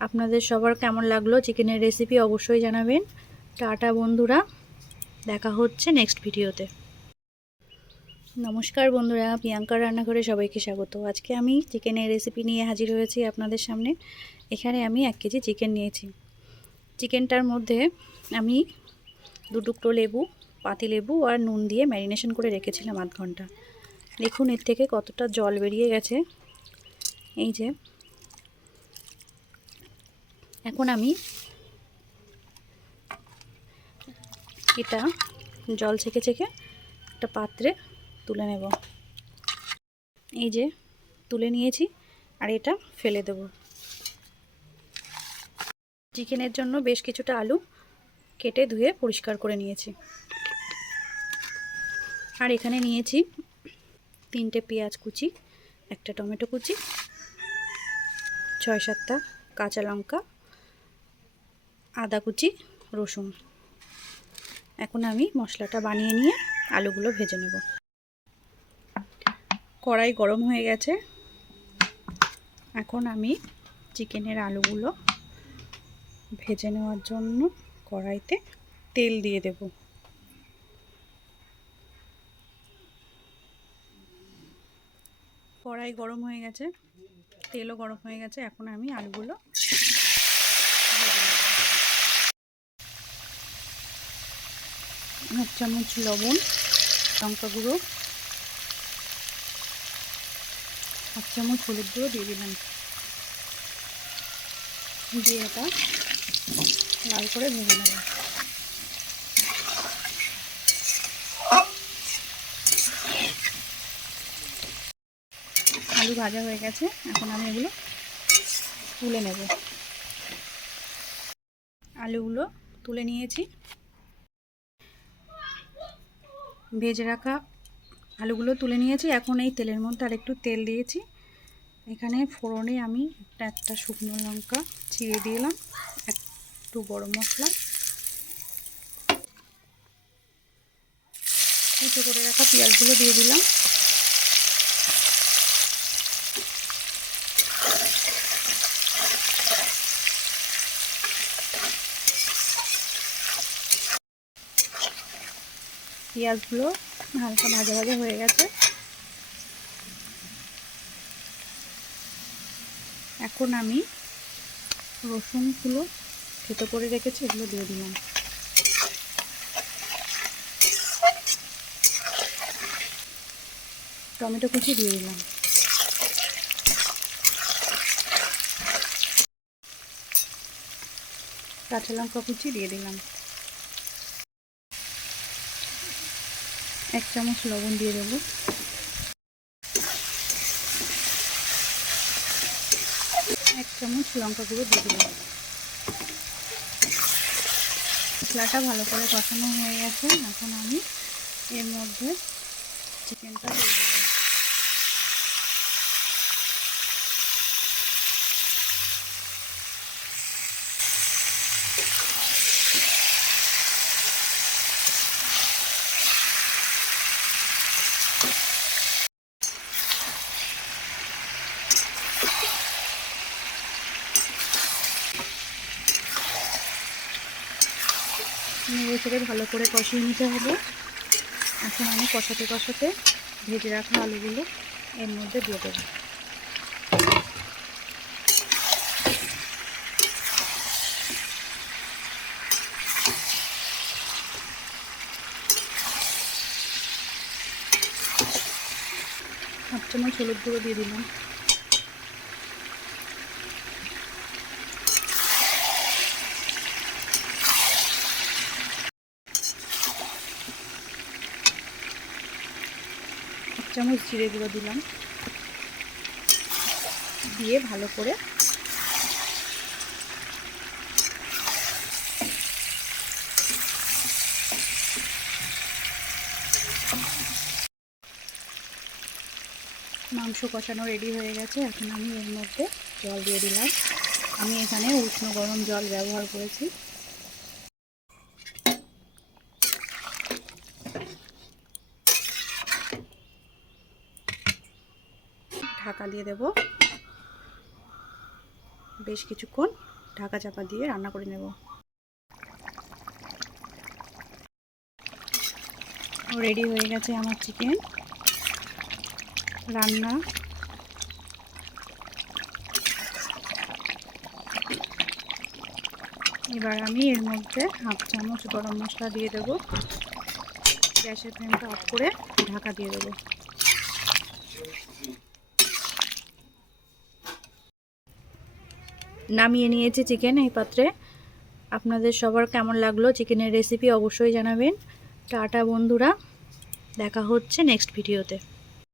আপনাদের সবার কেমন লাগলো চিকেনের রেসিপি অবশ্যই জানাবেন। টাটা বন্ধুরা, দেখা হচ্ছে নেক্সট ভিডিওতে। নমস্কার বন্ধুরা, প্রিয়াঙ্কার রান্নাঘরে সবাইকে স্বাগত। আজকে আমি চিকেনের রেসিপি নিয়ে হাজির হয়েছি আপনাদের সামনে। এখানে আমি 1 কেজি চিকেন নিয়েছি। চিকেনটার মধ্যে আমি 2 টুকরো লেবু, পাতিলেবু আর নুন দিয়ে ম্যারিনেশন করে রেখেছিলাম আধ ঘন্টা। দেখুন এর থেকে কতটা জল বেরিয়ে গেছে। এই যে এখন আমি এটা জল ছেঁকে ছেঁকে একটা পাত্রে তুলে নেব। এই যে তুলে নিয়েছি, আর এটা ফেলে দেব। চিকেনের জন্য বেশ কিছুটা আলু কেটে ধুয়ে পরিষ্কার করে নিয়েছি। আর এখানে নিয়েছি 3টে পেঁয়াজ কুচি, একটা টমেটো কুচি, 6-7টা কাঁচা লঙ্কা, আদা কুচি, রসুন। এখন আমি মশলাটা বানিয়ে নিয়ে আলুগুলো ভেজে নেব। কড়াই গরম হয়ে গেছে। এখন আমি চিকেনের আলুগুলো ভেজে নেওয়ার জন্য কড়াইতে তেল দিয়ে দেব। কড়াই গরম হয়ে গেছে, তেলও গরম হয়ে গেছে। এখন আমি আলুগুলো 1 চামচ লবণ, লঙ্কা গুঁড়ো, 1 চামচ হলুদ গুঁড়ো দিয়ে দিলাম। দিয়ে এটা লাল করে ভেজে নেব। আলু ভাজা হয়ে গেছে, এখন আমি এগুলো তুলে নেব। আলুগুলো তুলে নিয়েছি। ভেজে রাখা আলুগুলো তুলে নিয়েছি। এখন এই তেলের মধ্যে আরেকটু তেল দিয়েছি। এখানে ফোড়নে আমি একটা শুকনো লঙ্কা চিড়ে দিলাম, একটু গরম মশলা, কুচো করে রাখা পেঁয়াজগুলো দিয়ে দিলাম। পেঁয়াজগুলো হালকা ভাজা ভাজা হয়ে গেছে। এখন আমি রসুনগুলো থেতো করে রেখেছি, এগুলো দিয়ে দিলাম। টমেটো কুচি দিয়ে দিলাম। কাঁচা লঙ্কা কুচি দিয়ে দিলাম। 1 চামচ লবণ দিয়ে দেবো। 1 চামচ লঙ্কা গুঁড়ো দিয়ে দিলাম। মশলাটা ভালো করে কষানো হয়ে গেছে। এখন আমি এর মধ্যে চিকেনটা দিয়ে দেবো। নেড়ে চেড়ে ভালো করে কষিয়ে নিতে হবে। এখন আমি কষাতে কষাতে ভেজে রাখা আলুগুলো এর মধ্যে দিয়ে দেবো। হাফ চামচ হলুদ গুঁড়ো দিয়ে দিলাম। চামচ জিরে গুঁড়ো দিলাম। দিয়ে ভালো করে মাংস কষানো রেডি হয়ে গেছে। এখন আমি এর মধ্যে জল দিয়ে দিলাম। আমি এখানে উষ্ণ গরম জল ব্যবহার করেছি। ঢাকা দিয়ে দেব বেশ কিছুক্ষণ ঢাকা চাপা দিয়ে রান্না করে নেব। রেডি হয়ে গেছে আমার চিকেন রান্না। এবার আমি এর মধ্যে 1/2 চামচ গরম মশলা দিয়ে দেবো। গ্যাসের ফ্লেমটা অফ করে ঢাকা দিয়ে দেবো। নামিয়ে নিয়েছি চিকেন এই পাত্রে। আপনাদের সবার কেমন লাগলো চিকেনের রেসিপি অবশ্যই জানাবেন। টাটা বন্ধুরা, দেখা হচ্ছে নেক্সট ভিডিওতে।